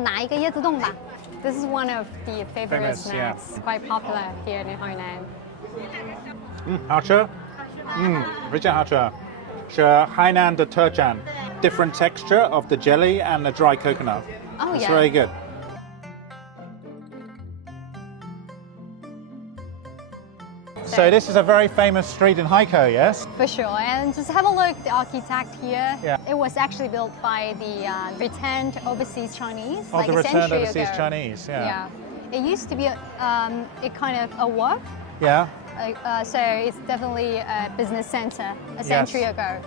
拿一个椰子冻吧。This is one of the favorite Famous, snacks, quite popular here in Hainan. 好吃，非常好吃，是海南的特产。Different texture of the jelly and the dry coconut. Oh, It's yeah. very good. So this is a very famous street in Haikou, yes? For sure, and just have a look at the architect here. Yeah. It was actually built by the returned overseas Chinese, Oh, like the a returned century overseas ago. Chinese, yeah. It used to be a kind of a wharf, Yeah. so it's definitely a business center a century ago.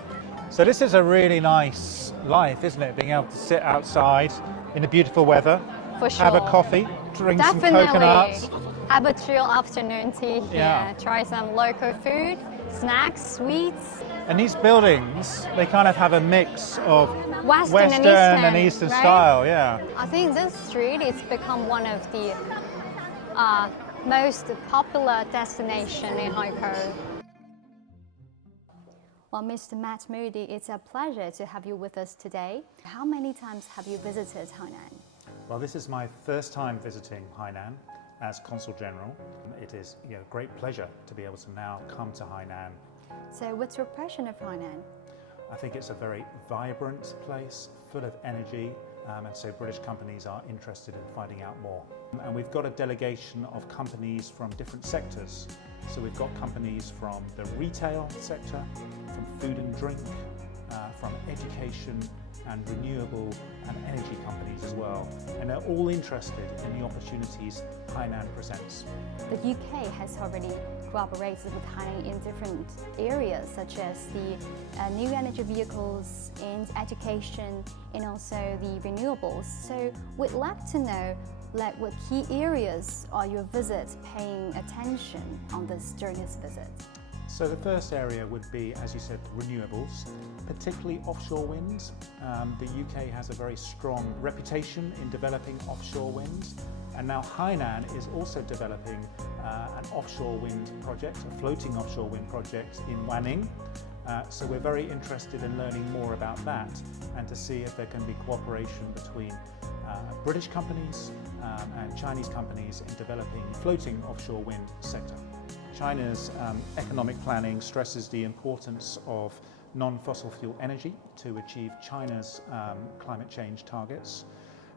So this is a really nice life, isn't it? Being able to sit outside in the beautiful weather, For sure. have a coffee, drink Definitely. some coconuts. Have a chill afternoon tea here. Yeah. Try some local food, snacks, sweets. And these buildings, they kind of have a mix of Western and Eastern right? style, yeah. I think this street has become one of the most popular destination in Haikou. Well, Mr. Matt Moody, it's a pleasure to have you with us today. How many times have you visited Hainan? Well, this is my first time visiting Hainan as Consul-General. It is a great pleasure to be able to now come to Hainan. So what's your impression of Hainan? I think it's a very vibrant place, full of energy, and so British companies are interested in finding out more. And we've got a delegation of companies from different sectors. So we've got companies from the retail sector, from food and drink, from education and renewable and energy companies as well. And they're all interested in the opportunities Hainan presents. The UK has already cooperated with Hainan in different areas, such as the new energy vehicles and education, and also the renewables. So we'd like to know, like, what key areas are your visit paying attention on during this visit? So the first area would be, as you said, renewables, particularly offshore wind. The UK has a very strong reputation in developing offshore wind, and now Hainan is also developing an offshore wind project, a floating offshore wind project in Wanning. So we're very interested in learning more about that and to see if there can be cooperation between British companies and Chinese companies in developing floating offshore wind sector. China's economic planning stresses the importance of non-fossil fuel energy to achieve China's climate change targets.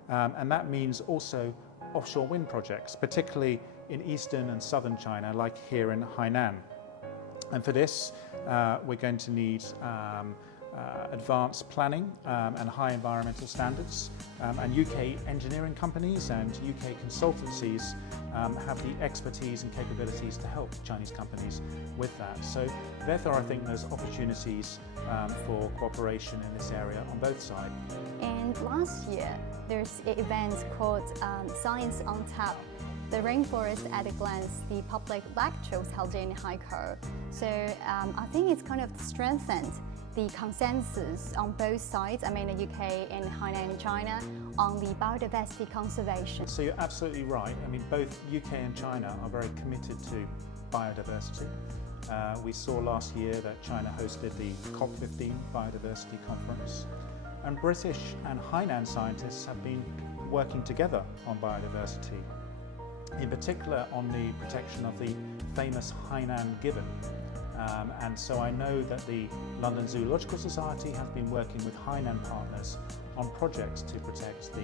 And that means also offshore wind projects, particularly in eastern and southern China, like here in Hainan. And for this, we're going to need advanced planning and high environmental standards. And UK engineering companies and UK consultancies have the expertise and capabilities to help Chinese companies with that. So therefore I think there's opportunities for cooperation in this area on both sides. And last year, there's an event called Science on Tap. The Rainforest at a Glance, the public lecture was held in Haikou. So I think it's kind of strengthened the consensus on both sides, I mean the UK and Hainan in China, on the biodiversity conservation. So you're absolutely right. I mean, both UK and China are very committed to biodiversity. We saw last year that China hosted the COP15 biodiversity conference, and British and Hainan scientists have been working together on biodiversity, in particular on the protection of the famous Hainan gibbon. And so I know that the London Zoological Society has been working with Hainan partners on projects to protect the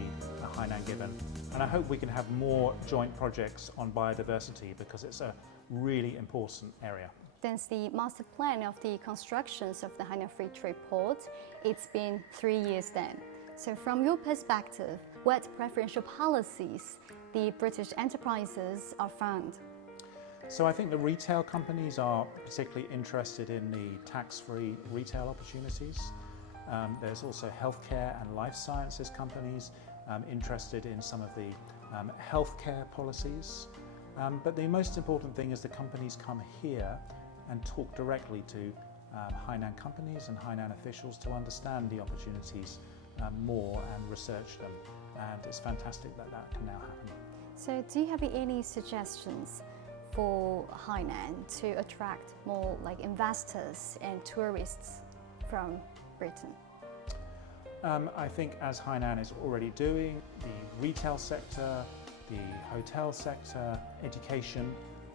Hainan gibbon. And I hope we can have more joint projects on biodiversity because it's a really important area. Since the master plan of the constructions of the Hainan Free Trade Port, it's been 3 years then. So from your perspective, what preferential policies the British enterprises are found? So I think the retail companies are particularly interested in the tax-free retail opportunities. There's also healthcare and life sciences companies interested in some of the healthcare policies. But the most important thing is the companies come here and talk directly to Hainan companies and Hainan officials to understand the opportunities more and research them. And it's fantastic that that can now happen. So do you have any suggestions for Hainan to attract more like investors and tourists from Britain? I think as Hainan is already doing, the retail sector, the hotel sector, education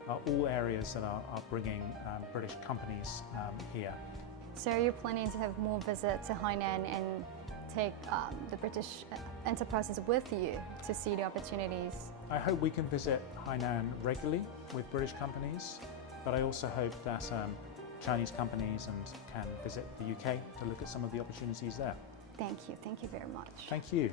are all areas that are bringing British companies here. So you're planning to have more visits to Hainan and take the British enterprises with you to see the opportunities? I hope we can visit Hainan regularly with British companies, but I also hope that Chinese companies can visit the UK to look at some of the opportunities there. Thank you very much. Thank you.